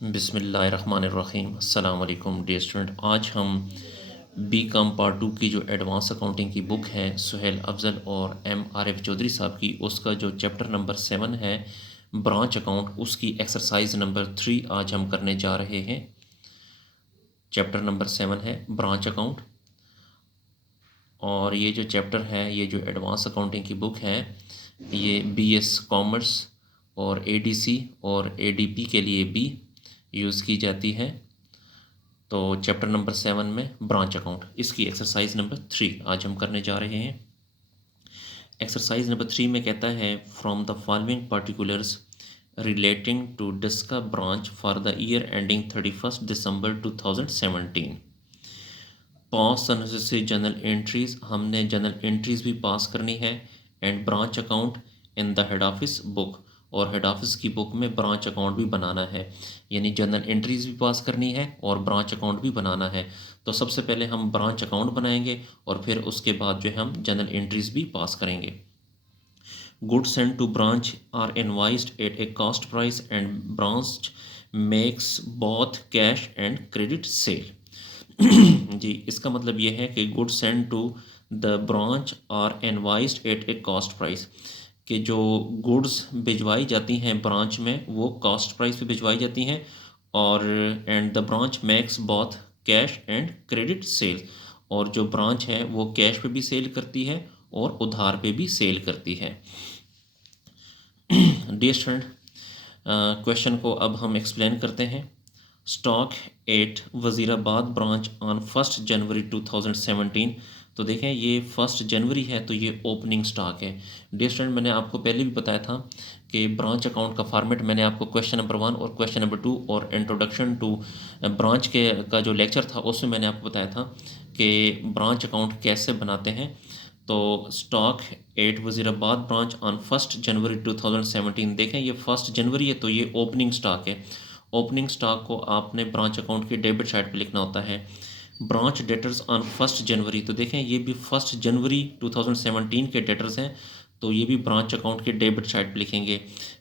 बिस्मिल्लाहिर्रहमानिर्रहीम। अस्सलाम वालेकुम डियर स्टूडेंट। आज हम बी कॉम पार्ट 2 की जो एडवांस अकाउंटिंग की बुक है सुहेल अफजल और एम आरिफ चौधरी साहब की, उसका जो चैप्टर नंबर 7 है ब्रांच अकाउंट, उसकी एक्सरसाइज नंबर 3 आज हम करने जा रहे हैं। चैप्टर नंबर 7 है ब्रांच अकाउंट, और ये जो चैप्टर है, ये जो एडवांस अकाउंटिंग की बुक है, ये बीएस कॉमर्स और एडीसी और एडीपी के लिए भी यूज़ की जाती है। तो चैप्टर नंबर 7 में ब्रांच अकाउंट, इसकी एक्सरसाइज नंबर 3 आज हम करने जा रहे हैं। एक्सरसाइज नंबर 3 में कहता है from the following particulars relating to डिस्का branch for the year ending 31 December 2017। Pass से जनरल एंट्रीज, हमने जनरल एंट्रीज भी पास करनी है, and branch account in the head office book, और हेड ऑफिस की बुक में ब्रांच अकाउंट भी बनाना है। यानी जनरल एंट्रीज भी पास करनी है और ब्रांच अकाउंट भी बनाना है। तो सबसे पहले हम ब्रांच अकाउंट बनाएंगे और फिर उसके बाद जो है हम जनरल एंट्रीज भी पास करेंगे। Goods sent to branch are invoiced at a cost price and branch makes both cash and credit sale। जी, इसका मतलब ये है कि goods send to the branch are invoiced at a cost price, कि जो goods भिजवाई जाती हैं ब्रांच में वो कॉस्ट प्राइस पे भिजवाई जाती हैं, और and the branch makes both cash and credit sale, और जो ब्रांच है वो कैश पे भी सेल करती है और उधार पे भी सेल करती है। डियर स्टूडेंट, क्वेश्चन को अब हम एक्सप्लेन करते हैं। Stock at Wazirabad branch on 1 जनवरी 2017। तो देखें, ये 1 जनवरी है तो ये ओपनिंग स्टॉक है। डियर स्टूडेंट, मैंने आपको पहले भी बताया था कि ब्रांच अकाउंट का फॉर्मेट मैंने आपको क्वेश्चन नंबर 1 और क्वेश्चन नंबर 2 और इंट्रोडक्शन टू ब्रांच के का जो लेक्चर था उसमें मैंने आपको बताया था कि ब्रांच अकाउंट कैसे बनाते हैं। तो stock at Wazirabad branch on 1 जनवरी 2017, देखें ये 1 जनवरी है तो ये ओपनिंग स्टॉक है। ओपनिंग स्टॉक को आपने ब्रांच अकाउंट के डेबिट साइड पे लिखना होता है। ब्रांच डेटर्स ऑन 1 जनवरी, तो देखें ये भी 1 जनवरी 2017 के डेटर्स हैं, तो ये भी ब्रांच अकाउंट के डेबिट साइड पे लिखेंगे,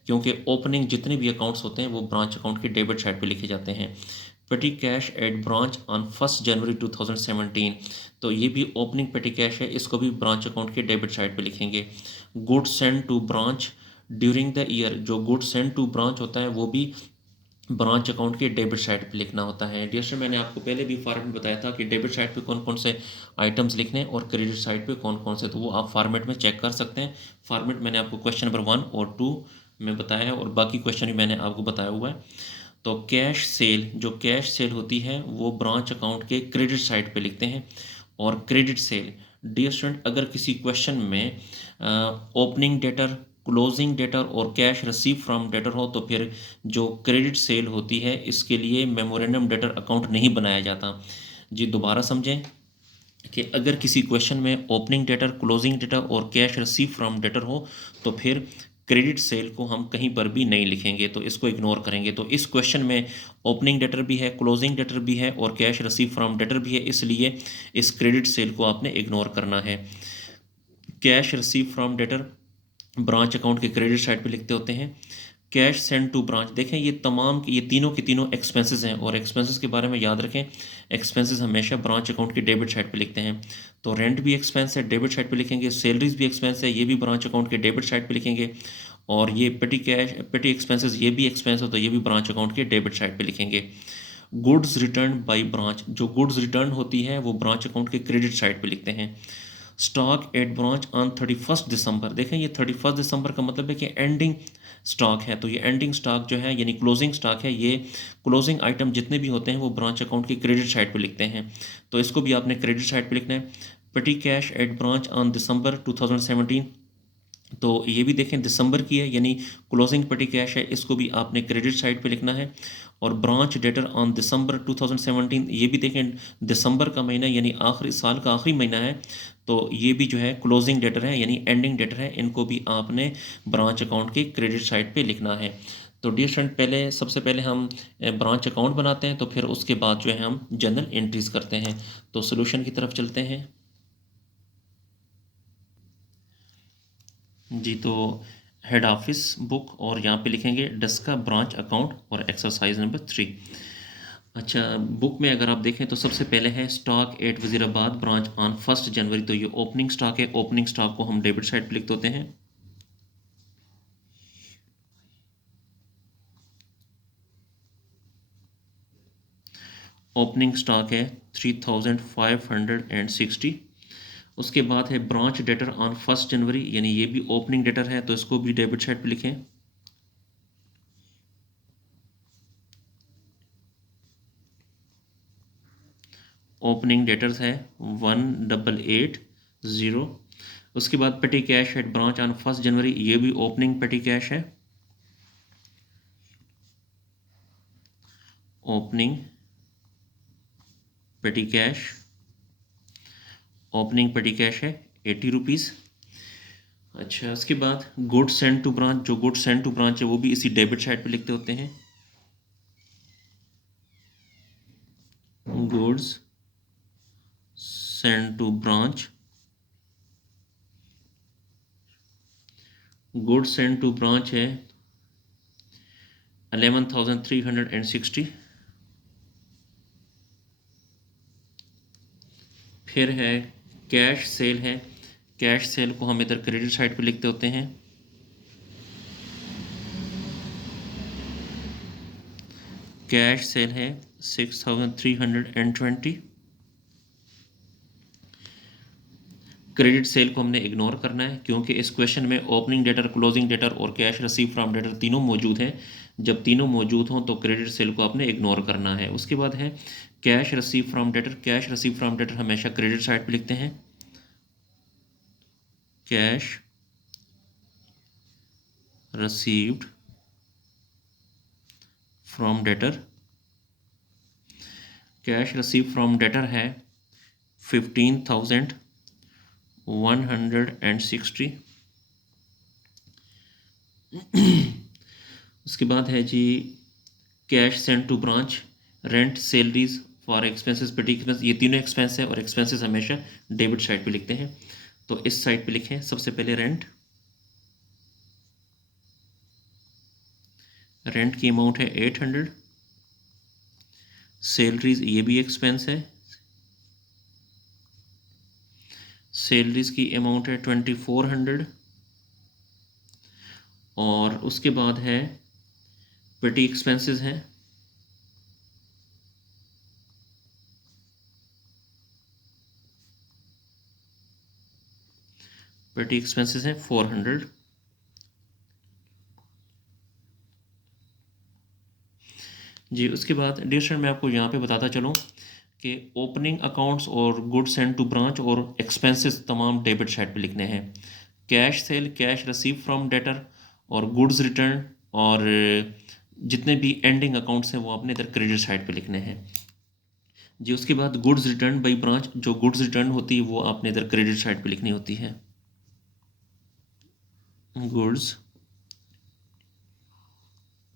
क्योंकि ओपनिंग जितने भी अकाउंट्स होते हैं वो ब्रांच अकाउंट के डेबिट साइड पे लिखे जाते हैं। पेटी कैश एट ब्रांच ऑन 1 जनवरी 2017, तो ये भी ओपनिंग पेटी कैश है, इसको भी ब्रांच अकाउंट के डेबिट साइड पे लिखेंगे। Goods send to branch during the year, जो गुड्स सेंड टू ब्रांच होता है वो भी ब्रांच अकाउंट के डेबिट साइड पे लिखना होता है। डियर स्टूडेंट, मैंने आपको पहले भी फॉर्मेट बताया था कि डेबिट साइड पे कौन कौन से आइटम्स लिखने हैं और क्रेडिट साइड पे कौन कौन से, तो वो आप फॉर्मेट में चेक कर सकते हैं। फॉर्मेट मैंने आपको क्वेश्चन नंबर 1 और 2 में बताया है और बाकी क्वेश्चन भी मैंने आपको बताया हुआ है। तो कैश सेल, जो कैश सेल होती है वो ब्रांच अकाउंट के क्रेडिट साइड पे लिखते हैं। और क्रेडिट सेल, डियर स्टूडेंट, अगर किसी क्वेश्चन में ओपनिंग डेटर, क्लोजिंग डेटर और कैश रिसीव फ्रॉम डेटर हो तो फिर जो क्रेडिट सेल होती है इसके लिए मेमोरेंडम डेटर अकाउंट नहीं बनाया जाता। जी, दोबारा समझें कि अगर किसी क्वेश्चन में ओपनिंग डेटर, क्लोजिंग डेटर और कैश रिसीव फ्रॉम डेटर हो तो फिर क्रेडिट सेल को हम कहीं पर भी नहीं लिखेंगे, तो इसको इग्नोर करेंगे। तो इस क्वेश्चन में ओपनिंग डेटर भी है, क्लोजिंग डेटर भी है और कैश रिसीव फ्रॉम डेटर भी है, इसलिए इस क्रेडिट सेल को आपने इग्नोर करना है। Cash receive from debtor branch account के क्रेडिट साइड पे लिखते होते हैं। कैश सेंड टू ब्रांच, देखें ये तमाम ये तीनों की तीनों एक्सपेंसेस हैं, और एक्सपेंसेस के बारे में याद रखें, एक्सपेंसेस हमेशा ब्रांच अकाउंट के डेबिट साइड पे लिखते हैं। तो रेंट भी एक्सपेंस है, डेबिट साइड पे लिखेंगे। सैलरीज भी एक्सपेंस है, ये भी ब्रांच अकाउंट के डेबिट साइड पे लिखेंगे। और ये पेटी कैश, पेटी एक्सपेंसेस, ये भी एक्सपेंस हो तो ये भी ब्रांच अकाउंट के डेबिट साइड पे लिखेंगे। गुड्स रिटर्न बाई ब्रांच, जो गुड्स रिटर्न होती है वो ब्रांच अकाउंट के क्रेडिट साइड पे लिखते हैं। स्टॉक एट ब्रांच ऑन 31 दिसंबर, देखें ये 31 दिसंबर का मतलब है कि एंडिंग स्टॉक है, तो ये एंडिंग स्टॉक जो है यानी क्लोजिंग स्टॉक है, ये क्लोजिंग आइटम जितने भी होते हैं वो ब्रांच अकाउंट की क्रेडिट साइड पे लिखते हैं, तो इसको भी आपने क्रेडिट साइड पे लिखना है। पेटी cash at branch on December 2017, तो ये भी देखें दिसंबर की है यानी क्लोजिंग पेटी कैश है, इसको भी आपने क्रेडिट साइड पे लिखना है। और ब्रांच डेटर ऑन दिसंबर 2017, ये भी देखें दिसंबर का महीना यानी आखिरी साल का आखिरी महीना है, तो ये भी जो है क्लोजिंग डेटर है यानी एंडिंग डेटर है, इनको भी आपने ब्रांच अकाउंट के क्रेडिट साइड पे लिखना है। तो डियर स्टूडेंट, पहले सबसे पहले हम ब्रांच अकाउंट बनाते हैं, तो फिर उसके बाद जो है हम जनरल एंट्रीज करते हैं। तो सोल्यूशन की तरफ चलते हैं। जी, तो हेड ऑफिस बुक, और यहाँ पे लिखेंगे डस्का ब्रांच अकाउंट और एक्सरसाइज नंबर 3। अच्छा, बुक में अगर आप देखें तो सबसे पहले है stock at Wazirabad branch on 1 जनवरी, तो ये ओपनिंग स्टॉक है। ओपनिंग स्टॉक को हम डेबिट साइड पे लिख देते हैं। ओपनिंग स्टॉक है 3560। उसके बाद है ब्रांच डेटर ऑन 1 जनवरी, यानी ये भी ओपनिंग डेटर है, तो इसको भी डेबिट साइड पे लिखें। ओपनिंग डेटर्स है 1880। उसके बाद पेटी कैश एट ब्रांच ऑन 1 जनवरी, ये भी ओपनिंग पेटी कैश है। ओपनिंग पेटी कैश, ओपनिंग पेटी कैश है 80 रुपीज़। अच्छा, उसके बाद गुड्स सेंड टू ब्रांच, जो गुड्स सेंड टू ब्रांच है वो भी इसी डेबिट साइड पे लिखते होते हैं। Goods send to branch, goods send to branch है 11,360। फिर है कैश सेल है, कैश सेल को हम इधर क्रेडिट साइड पे लिखते होते हैं। कैश सेल है 6,320। क्रेडिट सेल को हमने इग्नोर करना है, क्योंकि इस क्वेश्चन में ओपनिंग डेटर, क्लोजिंग डेटर और कैश रिसीव फ्रॉम डेटर तीनों मौजूद हैं। जब तीनों मौजूद हों तो क्रेडिट सेल को आपने इग्नोर करना है। उसके बाद है cash receive from debtor. Cash receive from debtor हमेशा क्रेडिट साइड पे लिखते हैं। Cash received from debtor, cash receive from debtor है 15,160। उसके बाद है जी cash send to branch, rent, salaries, for expenses, petty expense, ये तीनों एक्सपेंस है और एक्सपेंसेस हमेशा डेबिट साइड पे लिखते हैं। तो इस साइड पे लिखें सबसे पहले रेंट। रेंट की अमाउंट है 800। सैलरीज, ये भी एक्सपेंस है, सैलरीज की अमाउंट है 2400। और उसके बाद है पेटी एक्सपेंसेस हैं, पेटी एक्सपेंसेस हैं 400। जी, उसके बाद डियर स्टूडेंट मैं आपको यहाँ पे बताता चलूँ कि ओपनिंग अकाउंट्स और गुड्स सेंड टू ब्रांच और एक्सपेंसेस तमाम डेबिट साइड पे लिखने हैं। Cash cell, cash receive from debtor और गुड्स रिटर्न और जितने भी एंडिंग अकाउंट्स हैं वो आपने इधर क्रेडिट साइड पे लिखने हैं। जी, उसके बाद गुड्स रिटर्न बाई ब्रांच, जो गुड्स रिटर्न होती है वो आपने इधर क्रेडिट साइड पे लिखनी होती है। Goods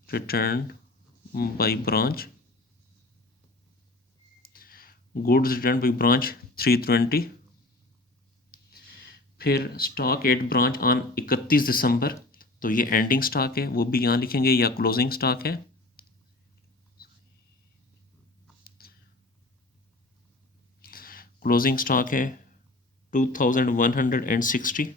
written by branch, goods written by branch 320। फिर स्टॉक एट ब्रांच ऑन 31 दिसंबर, तो ये एंडिंग स्टॉक है, वो भी यहाँ लिखेंगे, या क्लोजिंग स्टॉक है। क्लोजिंग स्टॉक है 2160।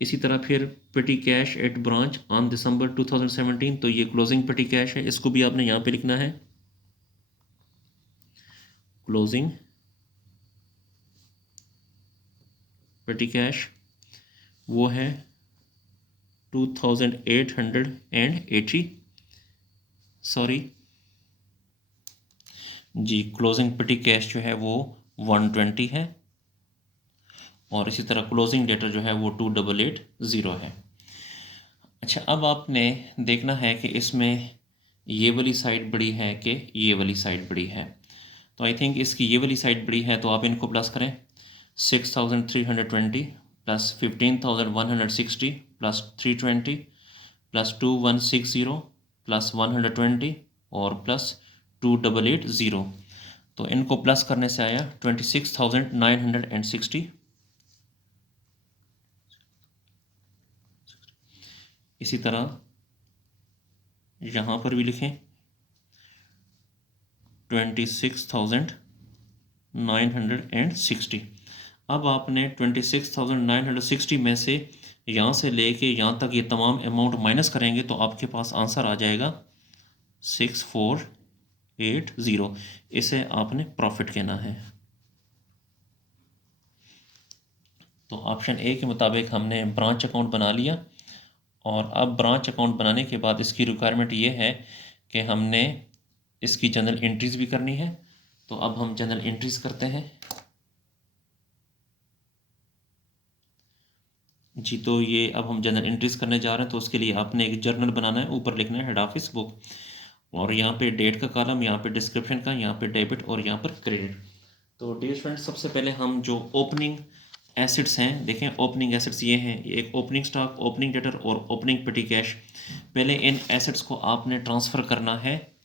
इसी तरह फिर पेटी cash at branch on December 2017, तो ये क्लोजिंग पेटी कैश है, इसको भी आपने यहाँ पे लिखना है। क्लोजिंग पेटी कैश वो है 2880। सॉरी जी, क्लोजिंग पेटी कैश जो है वो 120 है, और इसी तरह क्लोजिंग डेटर जो है वो 2880 है। अच्छा, अब आपने देखना है कि इसमें ये वाली साइड बड़ी है कि ये वाली साइड बड़ी है। तो आई थिंक इसकी ये वाली साइड बड़ी है, तो आप इनको प्लस करें। 6320 प्लस 15,160 प्लस 320 प्लस 2160 प्लस 120 और प्लस 2880। तो इनको प्लस करने से आया 26,960। इसी तरह यहाँ पर भी लिखें 26,960। अब आपने 26,960 में से यहाँ से लेके यहाँ तक ये तमाम अमाउंट माइनस करेंगे तो आपके पास आंसर आ जाएगा 6480। इसे आपने प्रॉफिट कहना है। तो ऑप्शन ए के मुताबिक हमने ब्रांच अकाउंट बना लिया, और अब ब्रांच अकाउंट बनाने के बाद इसकी रिक्वायरमेंट ये है कि हमने इसकी जनरल एंट्रीज भी करनी है। तो अब हम जनरल एंट्रीज करते हैं जी। तो ये अब हम जनरल एंट्रीज करने जा रहे हैं, तो उसके लिए आपने एक जर्नल बनाना है, ऊपर लिखना है हेड ऑफिस बुक, और यहाँ पे डेट का कॉलम, यहाँ पे डिस्क्रिप्शन का, यहाँ पे डेबिट और यहाँ पर क्रेडिट। तो डियर स्टूडेंट, सबसे पहले हम जो ओपनिंग एसेट्स हैं, देखें ओपनिंग एसेट्स ये हैं, ये एक ओपनिंग स्टॉक, ओपनिंग डेटर और ओपनिंग पेटी कैश। पहले इन एसेट्स को आपने ट्रांसफ़र करना है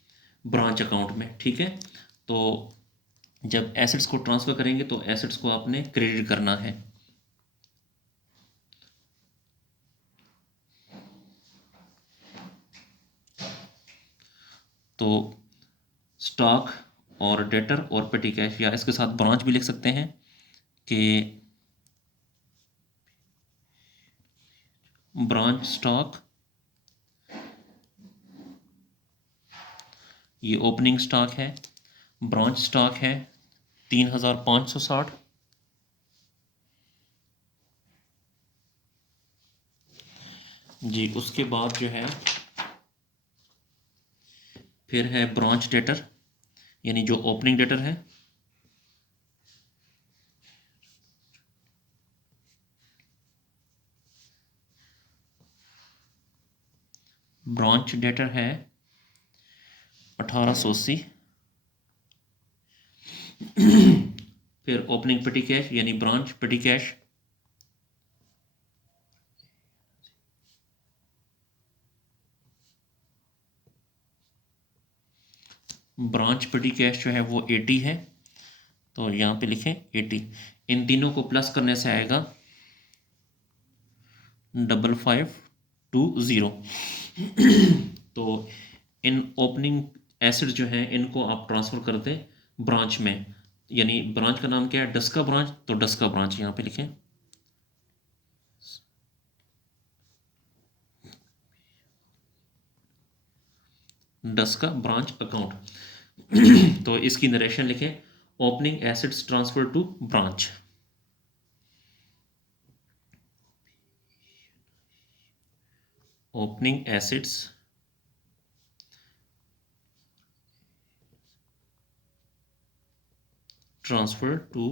ब्रांच अकाउंट में, ठीक है। तो जब एसेट्स को ट्रांसफ़र करेंगे तो एसेट्स को आपने क्रेडिट करना है। तो स्टॉक और डेटर और पेटी कैश, या इसके साथ ब्रांच भी लिख सकते हैं कि ब्रांच स्टॉक, ये ओपनिंग स्टॉक है, ब्रांच स्टॉक है 3560। जी, उसके बाद जो है फिर है ब्रांच डेटर, यानी जो ओपनिंग डेटर है, ब्रांच डेटर है 1880। फिर ओपनिंग पेटी कैश यानी ब्रांच पेटी कैश, ब्रांच पेटी कैश जो है वो 80 है, तो यहाँ पे लिखें 80। इन तीनों को प्लस करने से आएगा 5520। तो इन ओपनिंग एसेट जो हैं इनको आप ट्रांसफ़र कर दें ब्रांच में, यानी ब्रांच का नाम क्या है, डस्का ब्रांच, तो डस्का ब्रांच यहाँ पे लिखें। डस्का ब्रांच अकाउंट। तो इसकी नरेशन लिखें, opening assets transfer to branch. Opening assets transfer to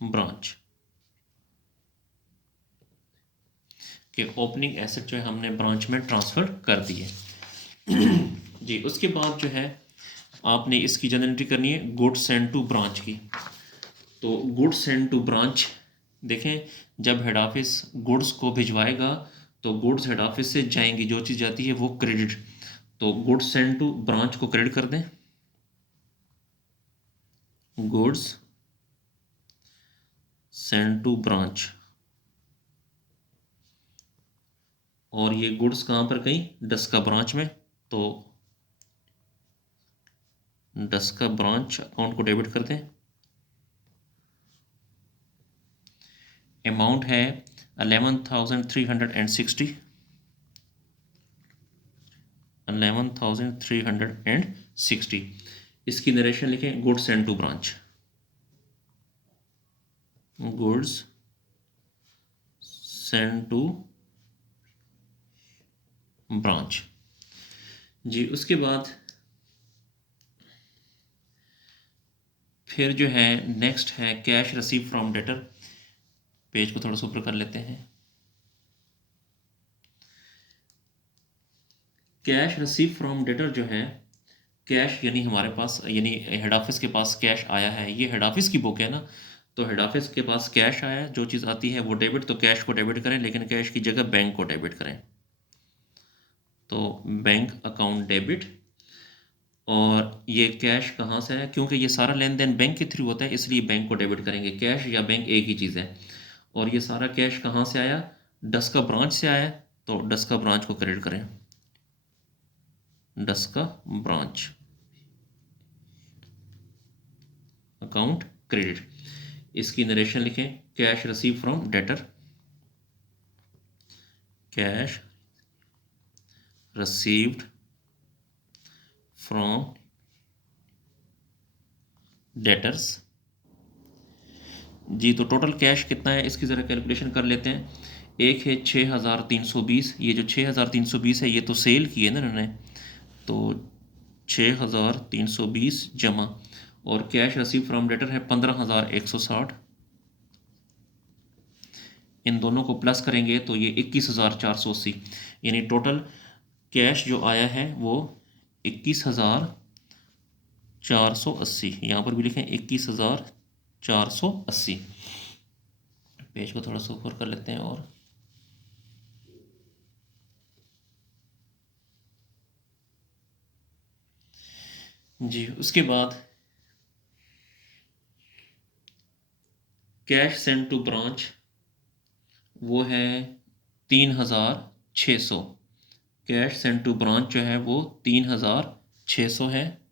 branch, कि ओपनिंग एसेट जो है हमने ब्रांच में ट्रांसफ़र कर दिए। जी, उसके बाद जो है आपने इसकी जनरल एंट्री करनी है गुड्स सेंड टू ब्रांच की। तो गुड्स सेंड टू ब्रांच, देखें जब हेड ऑफिस गुड्स को भिजवाएगा तो गुड्स हेड ऑफिस से जाएंगी, जो चीज़ जाती है वो क्रेडिट। तो गुड्स सेंड टू ब्रांच को क्रेडिट कर दें, गुड्स सेंड टू ब्रांच। और ये गुड्स कहाँ पर गई, डस्का ब्रांच में, तो डस्का ब्रांच अकाउंट को डेबिट कर दें। अमाउंट है 11,360, 11,360। इसकी नरेशन लिखें, goods send to branch, goods send to branch. जी, उसके बाद फिर जो है नेक्स्ट है cash receive from debtor. Page को थोड़ा सा ऊपर कर लेते हैं। कैश रिसीव फ्रॉम डेटर जो है, कैश यानी हमारे पास, यानी हेड ऑफिस के पास कैश आया है, ये हेड ऑफिस की बुक है ना, तो हेड ऑफिस के पास कैश आया, जो चीज़ आती है वो डेबिट, तो कैश को डेबिट करें, लेकिन कैश की जगह बैंक को डेबिट करें। तो बैंक अकाउंट डेबिट, और ये कैश कहाँ से है, क्योंकि ये सारा लेन देन बैंक के थ्रू होता है, इसलिए बैंक को डेबिट करेंगे। कैश या बैंक एक ही चीज़ है। और ये सारा कैश कहाँ से आया, डस्का ब्रांच से आया, तो डस्का ब्रांच को क्रेडिट करें, डस्का ब्रांच अकाउंट क्रेडिट। इसकी नरेशन लिखें, cash receive from debtor, cash received from debtors। जी तो टोटल कैश कितना है इसकी ज़रा कैलकुलेशन कर लेते हैं। एक है 6320, ये जो 6320 है ये तो सेल की है ना इन्होंने, तो 6320 जमा, और कैश रिसीव फ्रॉम डेटर है 15160, इन दोनों को प्लस करेंगे तो ये 21480, यानी टोटल कैश जो आया है वो 21480। यहाँ पर भी लिखें 21480। पेज को थोड़ा सा ऊपर कर लेते हैं और जी उसके बाद कैश सेंड टू ब्रांच वो है 3600। कैश सेंड टू ब्रांच जो है वो 3600 है।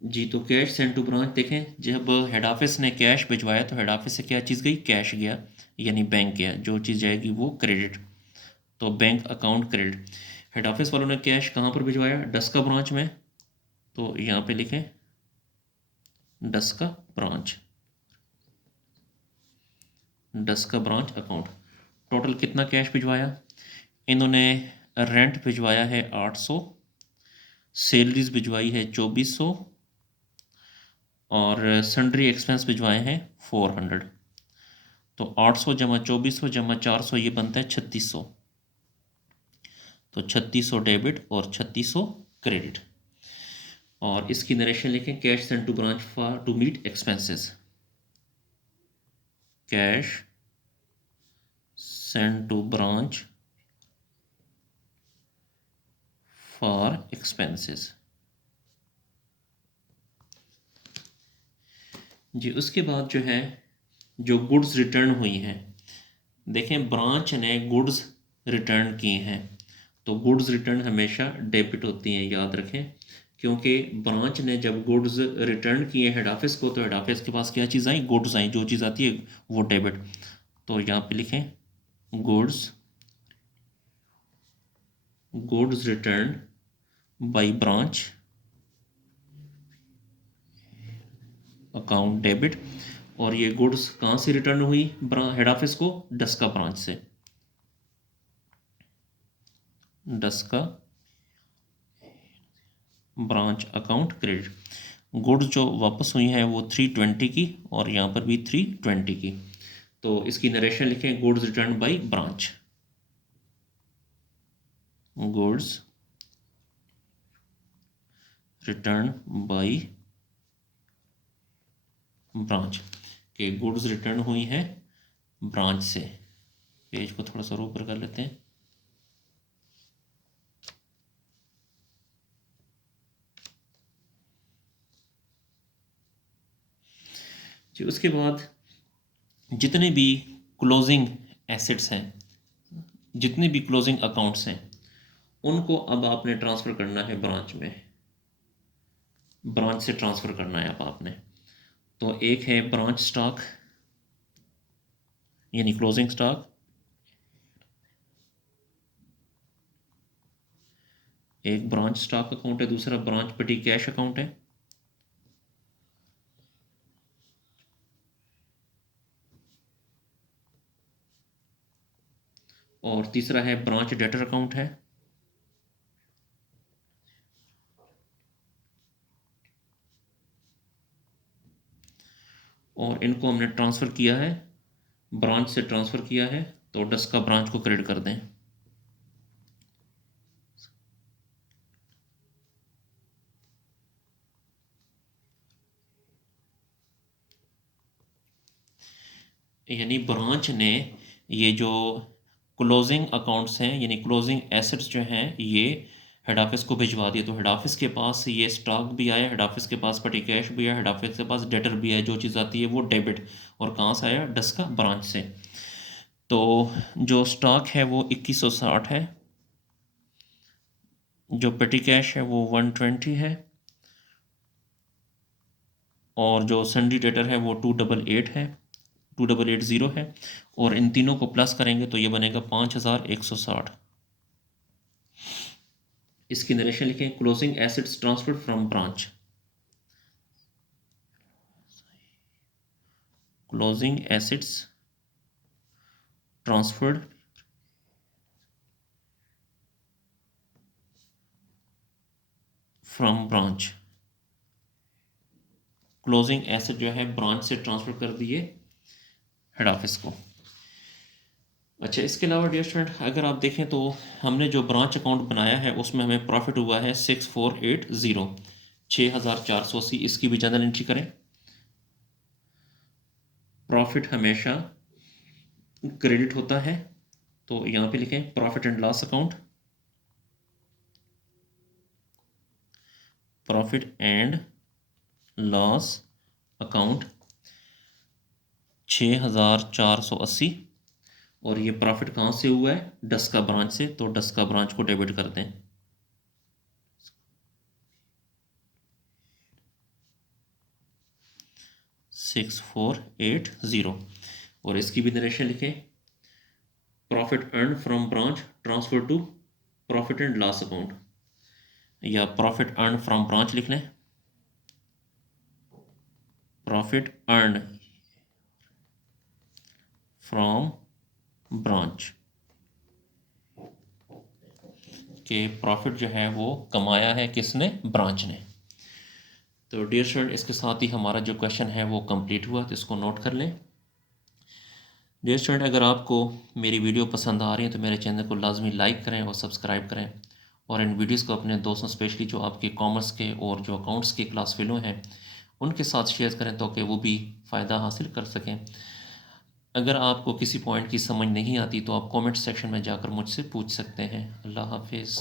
जी तो कैश सेंड टू ब्रांच देखें, जब हेड ऑफिस ने कैश भिजवाया तो हेड ऑफिस से क्या चीज़ गई, कैश गया, यानी बैंक गया, जो चीज़ जाएगी वो क्रेडिट, तो bank account credit. Head office वालों ने कैश कहाँ पर भिजवाया, डस्का ब्रांच में, तो यहाँ पे लिखें डस्का branch, Daska branch account. Total कितना कैश भिजवाया, इन्होंने रेंट भिजवाया है 800, सैलरीज भिजवाई है 2400, और सन्ड्री एक्सपेंस भिजवाए हैं 400। तो 800 जमा 2400 जमा 400 ये बनता है 3600, तो 3600 डेबिट और 3600 क्रेडिट। और इसकी नरेशन लिखें, cash send to branch for to meet expenses, cash send to branch for expenses. जी उसके बाद जो है जो गुड्स रिटर्न हुई हैं, देखें ब्रांच ने गुड्स रिटर्न किए हैं, तो गुड्स रिटर्न हमेशा डेबिट होती हैं, याद रखें, क्योंकि ब्रांच ने जब गुड्स रिटर्न किए हेड ऑफिस को तो हेड ऑफिस के पास क्या चीज़ आई, गुड्स आई, जो चीज़ आती है वो डेबिट। तो यहाँ पे लिखें goods return by branch account debit, और ये गुड्स कहाँ से रिटर्न हुई हेड ऑफिस को, डस्का ब्रांच से, Daska branch account credit. Goods जो वापस हुई हैं वो 320 की, और यहाँ पर भी 320 की। तो इसकी नरेशन लिखें, goods return by branch, goods return by branch, के गुड्स रिटर्न हुई हैं ब्रांच से। पेज को थोड़ा सा ऊपर कर लेते हैं। जी उसके बाद जितने भी क्लोजिंग एसेट्स हैं, जितने भी क्लोजिंग अकाउंट्स हैं, उनको अब आपने ट्रांसफ़र करना है ब्रांच में, ब्रांच से ट्रांसफ़र करना है अब आपने। तो एक है ब्रांच स्टॉक यानी क्लोजिंग स्टॉक, एक ब्रांच स्टॉक अकाउंट है, दूसरा ब्रांच पेटी कैश अकाउंट है, और तीसरा है ब्रांच डेटर अकाउंट है। और इनको हमने ट्रांसफ़र किया है, ब्रांच से ट्रांसफ़र किया है, तो डस्का ब्रांच को क्रेडिट कर दें। यानी ब्रांच ने ये जो क्लोजिंग अकाउंट्स हैं यानी क्लोजिंग एसेट्स जो हैं ये हेड ऑफिस को भिजवा दिए, तो हेड ऑफिस के पास ये स्टॉक भी आया, हेड ऑफिस के पास पटी कैश भी आया, हेड ऑफिस के पास डेटर भी है, जो चीज़ आती है वो डेबिट, और कहाँ से आया, डस्का ब्रांच से। तो जो स्टॉक है वो 2160 है, जो पेटी कैश है वो 120 है, और जो सन्डी डेटर है वो 288 है, 2880 है, और इन तीनों को प्लस करेंगे तो ये बनेगा 5160। इसकी नरेशन लिखें, closing assets transferred from branch, closing assets transferred from branch. Closing asset जो है ब्रांच से ट्रांसफर कर दिए हेड ऑफिस को। अच्छा, इसके अलावा डियर स्टूडेंट अगर आप देखें तो हमने जो ब्रांच अकाउंट बनाया है उसमें हमें प्रॉफिट हुआ है 6480, 6480। इसकी भी जर्नल एंट्री करें। प्रॉफिट हमेशा क्रेडिट होता है, तो यहाँ पे लिखें profit and loss account, profit and loss account 6480। और ये प्रॉफिट कहाँ से हुआ है? डस्का ब्रांच से, तो डस्का ब्रांच को डेबिट करते हैं। $6480। और इसकी भी नरेशन लिखें, profit earn from branch transfer to profit and loss account, या प्रॉफिट अर्न फ्रॉम ब्रांच लिख लें, प्रॉफिट अर्न फ्रॉम ब्रांच के प्रॉफिट जो है वो कमाया है किसने? ब्रांच ने। तो डियर स्टूडेंट इसके साथ ही हमारा जो क्वेश्चन है वो कंप्लीट हुआ, तो इसको नोट कर लें। डियर स्टूडेंट अगर आपको मेरी वीडियो पसंद आ रही है तो मेरे चैनल को लाजमी लाइक करें और सब्सक्राइब करें, और इन वीडियोस को अपने दोस्तों स्पेशली जो आपके कॉमर्स के और जो अकाउंट्स के क्लास फेलो हैं उनके साथ शेयर करें ताकि वो भी फ़ायदा हासिल कर सकें। अगर आपको किसी पॉइंट की समझ नहीं आती तो आप कमेंट सेक्शन में जाकर मुझसे पूछ सकते हैं। अल्लाह हाफिज़।